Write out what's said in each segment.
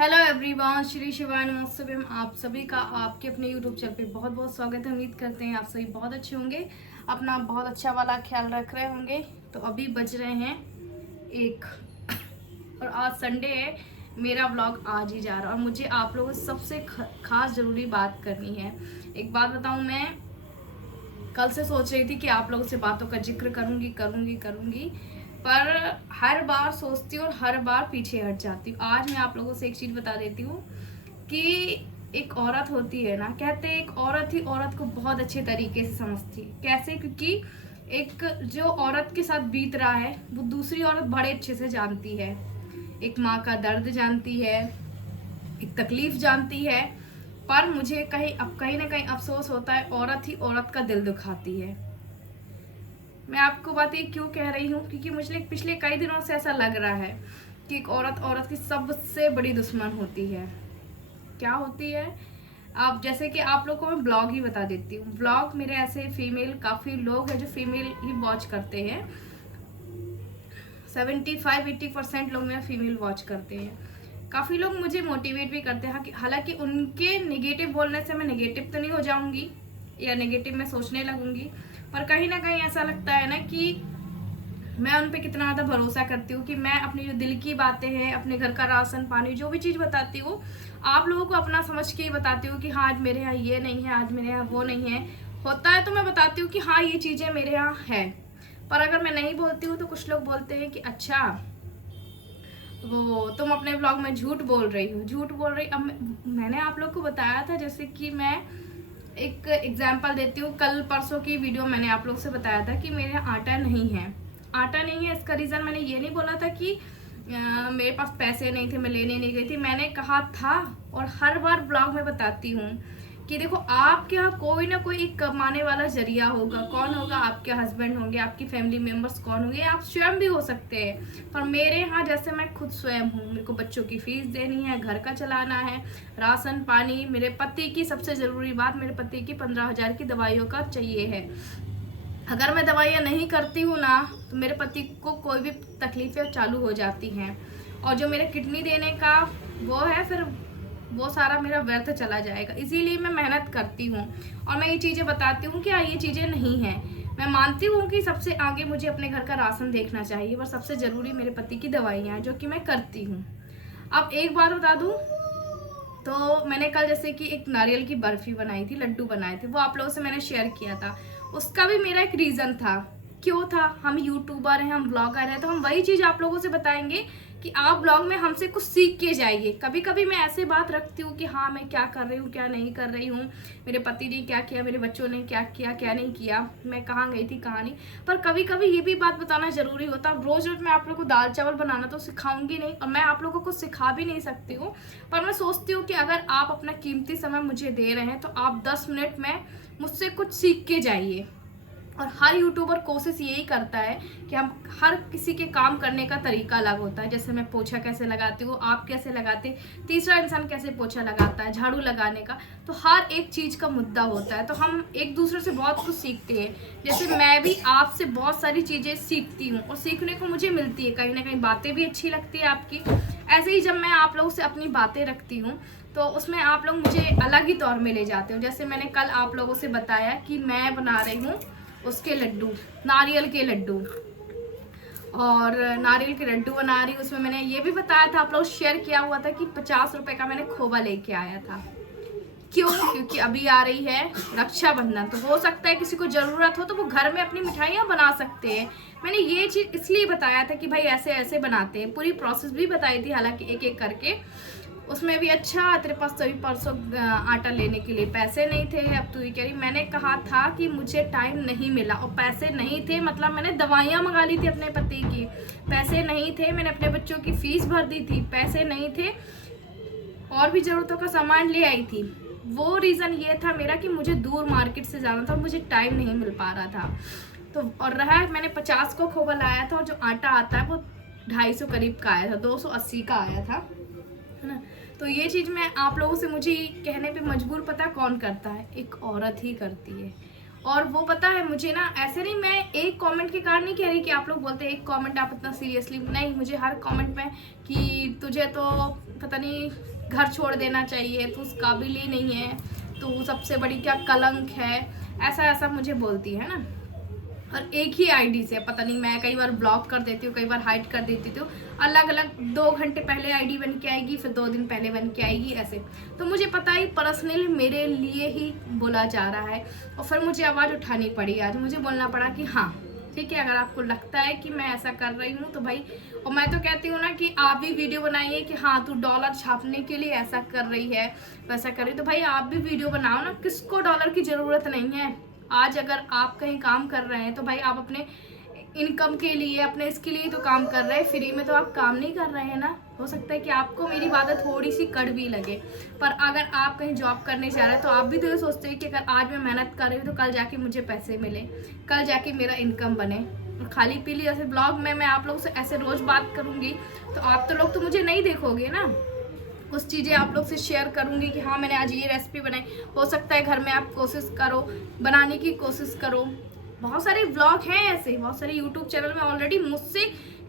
Hello everyone, Shri शिवाय नमस्ते। आप सभी का आपके अपने यूट्यूब चैनल पे बहुत बहुत स्वागत है। उम्मीद करते हैं आप सभी बहुत अच्छे होंगे, अपना बहुत अच्छा वाला ख्याल रख रहे होंगे। तो अभी बज रहे हैं 1 और आज संडे है। मेरा व्लॉग आज ही जा रहा है और मुझे आप लोगों से सबसे खास ज़रूरी बात करनी है। एक बात बताऊं, मैं कल से सोच रही थी कि आप लोगों से बातों का जिक्र करूंगी, पर हर बार सोचती हूँ और हर बार पीछे हट जाती हूँ। आज मैं आप लोगों से एक चीज़ बता देती हूँ कि एक औरत होती है ना, कहते हैं एक औरत ही औरत को बहुत अच्छे तरीके से समझती है। कैसे? क्योंकि एक जो औरत के साथ बीत रहा है वो दूसरी औरत बड़े अच्छे से जानती है। एक माँ का दर्द जानती है, एक तकलीफ जानती है। पर मुझे कहीं ना कहीं अफसोस होता है, औरत ही औरत का दिल दुखाती है। मैं आपको बात ये क्यों कह रही हूँ, क्योंकि मुझे पिछले कई दिनों से ऐसा लग रहा है कि एक औरत औरत की सबसे बड़ी दुश्मन होती है। क्या होती है? आप जैसे कि आप लोगों को मैं ब्लॉग ही बता देती हूँ। ब्लॉग मेरे ऐसे फीमेल काफ़ी लोग हैं जो फीमेल ही वॉच करते हैं। 75-80% लोग मेरा फीमेल वॉच करते हैं। काफ़ी लोग मुझे मोटिवेट भी करते हैं, हालांकि उनके नेगेटिव बोलने से मैं नेगेटिव तो नहीं हो जाऊंगी या नेगेटिव में सोचने लगूंगी, पर कहीं ना कहीं ऐसा लगता है ना कि मैं उन पे कितना ज़्यादा भरोसा करती हूँ कि मैं अपनी जो दिल की बातें हैं, अपने घर का राशन पानी जो भी चीज़ बताती हूँ, आप लोगों को अपना समझ के ही बताती हूँ कि हाँ आज मेरे यहाँ ये नहीं है, आज मेरे यहाँ वो नहीं है। होता है तो मैं बताती हूँ कि हाँ ये चीज़ें मेरे यहाँ है। पर अगर मैं नहीं बोलती हूँ तो कुछ लोग बोलते हैं कि अच्छा वो तुम अपने ब्लॉग में झूठ बोल रही हो, झूठ बोल रही। अब मैंने आप लोग को बताया था, जैसे कि मैं एक एग्जाम्पल देती हूँ। कल परसों की वीडियो मैंने आप लोग से बताया था कि मेरे यहाँ आटा नहीं है। आटा नहीं है इसका रीज़न मैंने ये नहीं बोला था कि मेरे पास पैसे नहीं थे, मैं लेने नहीं गई थी। मैंने कहा था और हर बार ब्लॉग में बताती हूँ कि देखो आपके यहाँ कोई ना कोई एक कमाने वाला जरिया होगा। कौन होगा? आपके हस्बैंड होंगे, आपकी फैमिली मेंबर्स कौन होंगे, आप स्वयं भी हो सकते हैं। पर मेरे यहाँ जैसे मैं खुद स्वयं हूँ, मेरे को बच्चों की फीस देनी है, घर का चलाना है, राशन पानी, मेरे पति की सबसे ज़रूरी बात, मेरे पति की 15,000 की दवाइयों का चाहिए है। अगर मैं दवाइयाँ नहीं करती हूँ ना तो मेरे पति को कोई भी तकलीफें चालू हो जाती हैं, और जो मेरे किडनी देने का वो है, फिर वो सारा मेरा व्यर्थ चला जाएगा। इसीलिए मैं मेहनत करती हूँ और मैं ये चीज़ें बताती हूँ कि हाँ ये चीज़ें नहीं हैं। मैं मानती हूँ कि सबसे आगे मुझे अपने घर का राशन देखना चाहिए, पर सबसे ज़रूरी मेरे पति की दवाइयाँ हैं, जो कि मैं करती हूँ। अब एक बात बता दूँ, तो मैंने कल जैसे कि एक नारियल की बर्फी बनाई थी, लड्डू बनाए थे, वो आप लोगों से मैंने शेयर किया था। उसका भी मेरा एक रीज़न था। क्यों था? हम यूट्यूबर हैं, हम ब्लॉगर हैं, तो हम वही चीज़ आप लोगों से बताएंगे कि आप ब्लॉग में हमसे कुछ सीख के जाइए। कभी कभी मैं ऐसे बात रखती हूँ कि हाँ मैं क्या कर रही हूँ, क्या नहीं कर रही हूँ, मेरे पति ने क्या किया, मेरे बच्चों ने क्या किया, क्या नहीं किया, मैं कहाँ गई थी, कहाँ नहीं। पर कभी कभी ये भी बात बताना ज़रूरी होता है। रोज़ रोज़ मैं आप लोगों को दाल चावल बनाना तो सिखाऊंगी नहीं, और मैं आप लोगों को सिखा भी नहीं सकती हूँ। पर मैं सोचती हूँ कि अगर आप अपना कीमती समय मुझे दे रहे हैं तो आप 10 मिनट में मुझसे कुछ सीख के जाइए। और हर यूट्यूबर कोशिश यही करता है कि हम हर किसी के काम करने का तरीका अलग होता है। जैसे मैं पोछा कैसे लगाती हूँ, आप कैसे लगाते, तीसरा इंसान कैसे पोछा लगाता है, झाड़ू लगाने का, तो हर एक चीज़ का मुद्दा होता है। तो हम एक दूसरे से बहुत कुछ सीखते हैं। जैसे मैं भी आपसे बहुत सारी चीज़ें सीखती हूँ और सीखने को मुझे मिलती है, कहीं ना कहीं बातें भी अच्छी लगती है आपकी। ऐसे ही जब मैं आप लोगों से अपनी बातें रखती हूँ तो उसमें आप लोग मुझे अलग ही तौर में ले जाते हो। जैसे मैंने कल आप लोगों से बताया कि मैं बना रही हूँ उसके लड्डू, नारियल के लड्डू, और नारियल के लड्डू बना रही हूँ। उसमें मैंने ये भी बताया था, आप लोग शेयर किया हुआ था कि 50 रुपए का मैंने खोवा लेके आया था। क्यों? क्योंकि अभी आ रही है रक्षाबंधन, तो हो सकता है किसी को ज़रूरत हो तो वो घर में अपनी मिठाइयाँ बना सकते हैं। मैंने ये चीज़ इसलिए बताया था कि भाई ऐसे ऐसे बनाते हैं, पूरी प्रोसेस भी बताई थी, हालांकि एक एक करके। उसमें भी अच्छा तेरे पास तो अभी परसों आटा लेने के लिए पैसे नहीं थे, अब तू ये कह रही। मैंने कहा था कि मुझे टाइम नहीं मिला और पैसे नहीं थे, मतलब मैंने दवाइयाँ मंगा ली थी अपने पति की, पैसे नहीं थे, मैंने अपने बच्चों की फीस भर दी थी, पैसे नहीं थे, और भी ज़रूरतों का सामान ले आई थी। वो रीज़न ये था मेरा कि मुझे दूर मार्केट से जाना था, मुझे टाइम नहीं मिल पा रहा था। तो और रहा मैंने 50 को खोवा लाया था, और जो आटा आता है वो 250 करीब का आया था, 280 का आया था, है ना। तो ये चीज़ मैं आप लोगों से मुझे कहने पे मजबूर, पता कौन करता है? एक औरत ही करती है। और वो पता है मुझे ना, ऐसे नहीं, मैं एक कमेंट के कारण नहीं कह रही कि आप लोग बोलते हैं एक कमेंट आप इतना सीरियसली नहीं, मुझे हर कमेंट में कि तुझे तो पता नहीं घर छोड़ देना चाहिए, तू उस काबिल ही नहीं है, तू सबसे बड़ी क्या कलंक है, ऐसा ऐसा मुझे बोलती है ना। और एक ही आईडी से पता नहीं, मैं कई बार ब्लॉक कर देती हूँ, कई बार हाइड कर देती हूँ, अलग अलग 2 घंटे पहले आईडी बन के आएगी, फिर 2 दिन पहले बन के आएगी, ऐसे। तो मुझे पता ही पर्सनली मेरे लिए ही बोला जा रहा है, और फिर मुझे आवाज़ उठानी पड़ी। आज मुझे बोलना पड़ा कि हाँ ठीक है, अगर आपको लगता है कि मैं ऐसा कर रही हूँ तो भाई, और मैं तो कहती हूँ ना कि आप भी वीडियो बनाइए कि हाँ तू डॉलर छापने के लिए ऐसा कर रही है, वैसा कर रही है, तो भाई आप भी वीडियो बनाओ ना। किसको डॉलर की ज़रूरत नहीं है। आज अगर आप कहीं काम कर रहे हैं तो भाई आप अपने इनकम के लिए, अपने इसके लिए तो काम कर रहे हैं, फ्री में तो आप काम नहीं कर रहे हैं ना। हो सकता है कि आपको मेरी बात थोड़ी सी कड़वी लगे, पर अगर आप कहीं जॉब करने जा रहे हैं तो आप भी तो ये सोचते हैं कि अगर आज मैं मेहनत कर रही हूँ तो कल जाके मुझे पैसे मिले, कल जाके मेरा इनकम बने। और खाली पीली ऐसे ब्लॉग में मैं आप लोगों से ऐसे रोज़ बात करूँगी तो आप तो लोग तो मुझे नहीं देखोगे ना। कुछ चीज़ें आप लोग से शेयर करूँगी कि हाँ मैंने आज ये रेसिपी बनाई, हो सकता है घर में आप कोशिश करो, बनाने की कोशिश करो। बहुत सारे व्लॉग हैं ऐसे, बहुत सारे यूट्यूब चैनल में ऑलरेडी मुझसे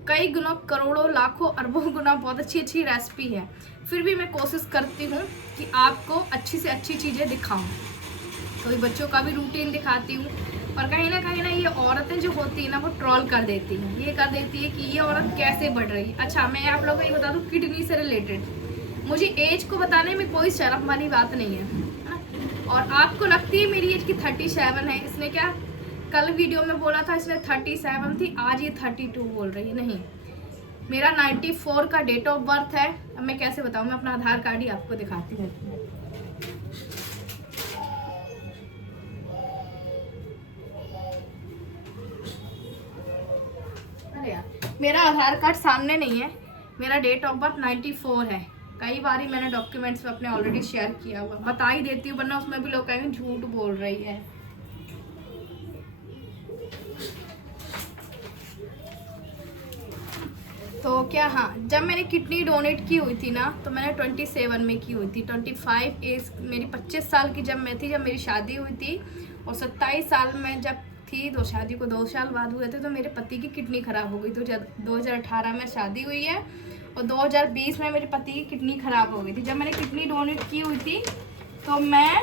कई गुना, करोड़ों, लाखों, अरबों गुना बहुत अच्छी अच्छी रेसिपी है। फिर भी मैं कोशिश करती हूँ कि आपको अच्छी से अच्छी चीज़ें दिखाऊँ। कभी बच्चों का भी रूटीन दिखाती हूँ, और कहीं ना ये औरतें जो होती है ना वो ट्रोल कर देती हैं, ये कर देती है कि ये औरत कैसे बढ़ रही है। अच्छा मैं आप लोगों को ये बता दूँ, किडनी से रिलेटेड मुझे एज को बताने में कोई शर्म वाली बात नहीं है। और आपको लगती है मेरी एज की 37 है, इसने क्या कल वीडियो में बोला था इसने 37 थी, आज ये 32 बोल रही है। नहीं, मेरा 94 का डेट ऑफ बर्थ है। अब मैं कैसे बताऊँ, मैं अपना आधार कार्ड ही आपको दिखाती हूँ। अरे यार, मेरा आधार कार्ड सामने नहीं है, मेरा डेट ऑफ बर्थ 94 है। कई बार ही मैंने डॉक्यूमेंट्स में अपने ऑलरेडी शेयर किया हुआ, बता ही देती हूँ, वरना उसमें भी लोग कहेंगे झूठ बोल रही है। तो क्या, हाँ जब मैंने किडनी डोनेट की हुई थी ना तो मैंने 27 में की हुई थी। 25 एज मेरी 25 साल की जब मैं थी, जब मेरी शादी हुई थी, और 27 साल में जब थी, तो शादी को 2 साल बाद हुए थे, तो मेरे पति की किडनी खराब हो गई। तो जब 2018 में शादी हुई है और 2020 में मेरे पति की किडनी खराब हो गई थी। जब मैंने किडनी डोनेट की हुई थी तो मैं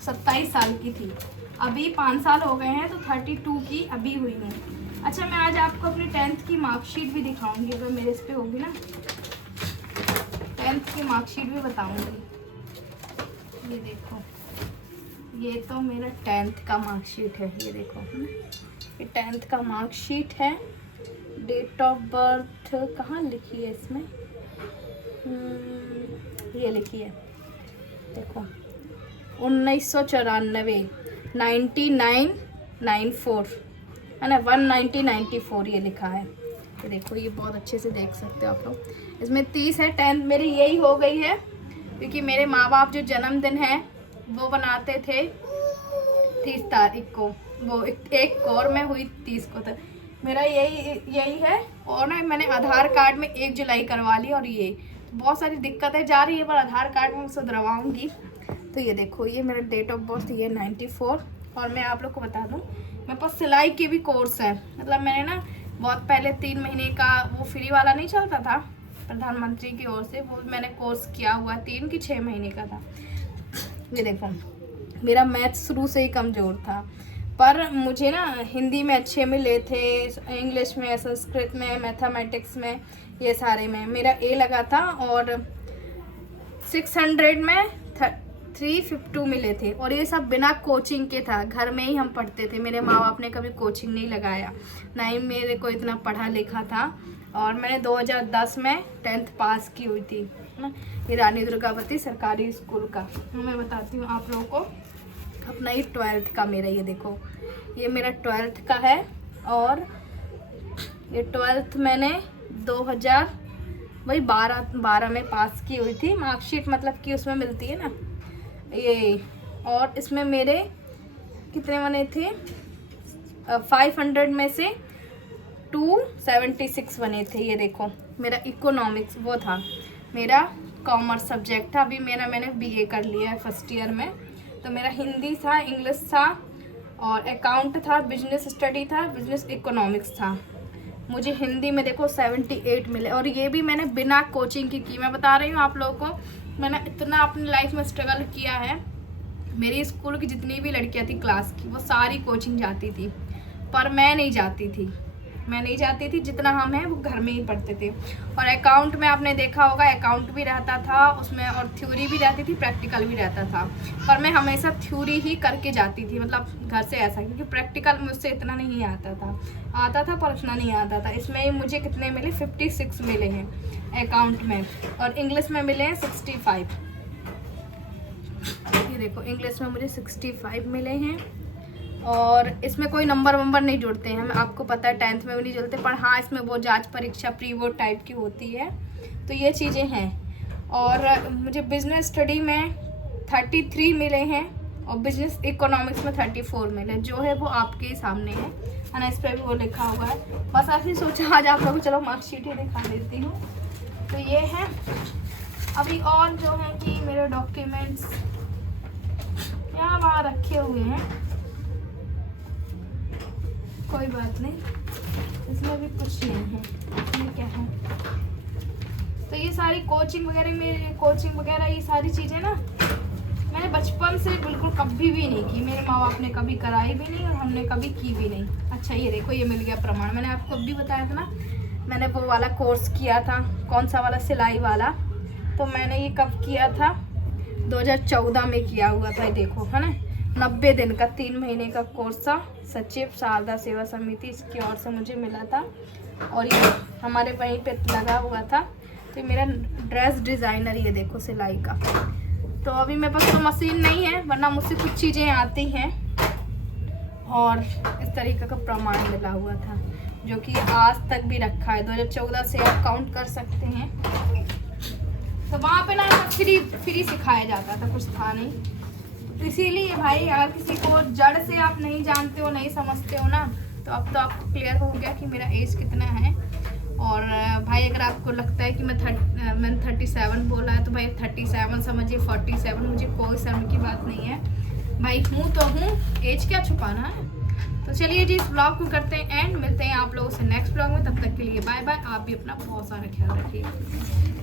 27 साल की थी। अभी 5 साल हो गए हैं, तो 32 की अभी हुई हूँ। अच्छा मैं आज आपको अपनी 10th की मार्कशीट भी दिखाऊंगी, अगर मेरे इस पे होगी ना 10th की मार्कशीट भी बताऊंगी। ये देखो, ये तो मेरा 10th का मार्कशीट है, ये देखो ये 10th का मार्कशीट है। डेट ऑफ बर्थ कहाँ लिखी है इसमें, ये लिखी है देखो 1994, 9994 है ना, 1994 ये लिखा है। ये देखो, ये बहुत अच्छे से देख सकते हो आप लोग। इसमें 30 है, 10th मेरी यही हो गई है, क्योंकि मेरे माँ बाप जो जन्मदिन है वो बनाते थे 30 तारीख को, वो एक को, और मैं हुई 30 को। तो मेरा यही है। और ना मैंने आधार कार्ड में 1 जुलाई करवा ली, और ये तो बहुत सारी दिक्कतें जा रही है, पर आधार कार्ड में सुधरवाऊँगी। तो ये देखो, ये मेरा डेट ऑफ बर्थ ये 94। और मैं आप लोग को बता दूँ, मेरे पास सिलाई के भी कोर्स है। मतलब मैंने ना बहुत पहले 3 महीने का वो फ्री वाला नहीं चलता था प्रधानमंत्री की ओर से, वो मैंने कोर्स किया हुआ 3 कि 6 महीने का था। ये देखो, मेरा मैथ शुरू से ही कमज़ोर था, पर मुझे ना हिंदी में अच्छे मिले थे, इंग्लिश में, संस्कृत में, मैथमेटिक्स में, ये सारे में मेरा ए लगा था, और 600 में 352 मिले थे। और ये सब बिना कोचिंग के था, घर में ही हम पढ़ते थे। मेरे माँ बाप ने कभी कोचिंग नहीं लगाया, ना ही मेरे को इतना पढ़ा लिखा था। और मैंने 2010 में 10th पास की हुई थी ना, ये रानी दुर्गावती सरकारी स्कूल का। मैं बताती हूँ आप लोगों को अपना ही 12th का। मेरा ये देखो, ये मेरा 12th का है, और ये 12th मैंने 2012 में पास की हुई थी। मार्कशीट मतलब कि उसमें मिलती है ना ये, और इसमें मेरे कितने बने थे, 500 में से 276 बने थे। ये देखो, मेरा इकोनॉमिक्स वो था, मेरा कॉमर्स सब्जेक्ट था। अभी मैंने बीए कर लिया है फर्स्ट ईयर में। तो मेरा हिंदी था, इंग्लिश था, और अकाउंट था, बिजनेस स्टडी था, बिजनेस इकोनॉमिक्स था। मुझे हिंदी में देखो 78 मिले, और ये भी मैंने बिना कोचिंग की। मैं बता रही हूँ आप लोगों को, मैंने इतना अपनी लाइफ में स्ट्रगल किया है। मेरी स्कूल की जितनी भी लड़कियाँ थी क्लास की, वो सारी कोचिंग जाती थी, पर मैं नहीं जाती थी। जितना हम हैं वो घर में ही पढ़ते थे। और अकाउंट में आपने देखा होगा, अकाउंट भी रहता था उसमें, और थ्योरी भी रहती थी, प्रैक्टिकल भी रहता था। पर मैं हमेशा थ्योरी ही करके जाती थी, मतलब घर से ऐसा, क्योंकि प्रैक्टिकल मुझसे इतना नहीं आता था पर उतना नहीं आता था। इसमें मुझे कितने मिले, 56 मिले हैं अकाउंट में, और इंग्लिश में मिले हैं 65। ये देखो, इंग्लिश में मुझे 65 मिले हैं। और इसमें कोई नंबर नहीं जुड़ते हैं, आपको पता है 10th में भी नहीं जुड़ते, पर हाँ इसमें वो जांच परीक्षा प्री बोर्ड टाइप की होती है, तो ये चीज़ें हैं। और मुझे बिजनेस स्टडी में 33 मिले हैं, और बिजनेस इकोनॉमिक्स में 34 मिले, जो है वो आपके ही सामने है ना, इस पर भी वो लिखा हुआ है। बस ऐसे सोचा आज आप लोगों को चलो मार्कशीट ही दिखा देती हूँ। तो ये है। अभी और जो है कि मेरे डॉक्यूमेंट्स यहाँ वहाँ रखे हुए हैं, कोई बात नहीं, इसमें भी कुछ नहीं है। इसमें क्या है, तो ये सारी कोचिंग वगैरह ये सारी चीज़ें ना मैंने बचपन से बिल्कुल कभी भी नहीं की। मेरे माँ बाप ने कभी कराई भी नहीं, और हमने कभी की भी नहीं। अच्छा ये देखो, ये मिल गया प्रमाण। मैंने आपको अभी बताया था ना, मैंने वो वाला कोर्स किया था, कौन सा वाला, सिलाई वाला। तो मैंने ये कब किया था, 2014 में किया हुआ था। ये देखो है ना, 90 दिन का 3 महीने का कोर्स था, सचिव शारदा सेवा समिति इसकी ओर से मुझे मिला था, और ये हमारे वहीं पे लगा हुआ था। तो मेरा ड्रेस डिज़ाइनर, ये देखो सिलाई का। तो अभी मेरे पास तो मशीन नहीं है, वरना मुझसे कुछ चीज़ें आती हैं। और इस तरीके का प्रमाण मिला हुआ था, जो कि आज तक भी रखा है। 2014 से आप काउंट कर सकते हैं। तो वहाँ पे ना फ्री सिखाया जाता था, कुछ था नहीं। तो इसीलिए भाई, अगर किसी को जड़ से आप नहीं जानते हो, नहीं समझते हो ना, तो अब तो आपको क्लियर हो गया कि मेरा एज कितना है। और भाई अगर आपको लगता है कि मैंने 37 बोला है, तो भाई 37 समझिए, 47, मुझे कोई शर्म की बात नहीं है भाई, हूँ तो हूँ, एज क्या छुपाना है। तो चलिए जी, इस ब्लॉग को करते हैं एंड, मिलते हैं आप लोगों से नेक्स्ट ब्लॉग में। तब तक के लिए बाय बाय। आप भी अपना बहुत सारा ख्याल रखिए।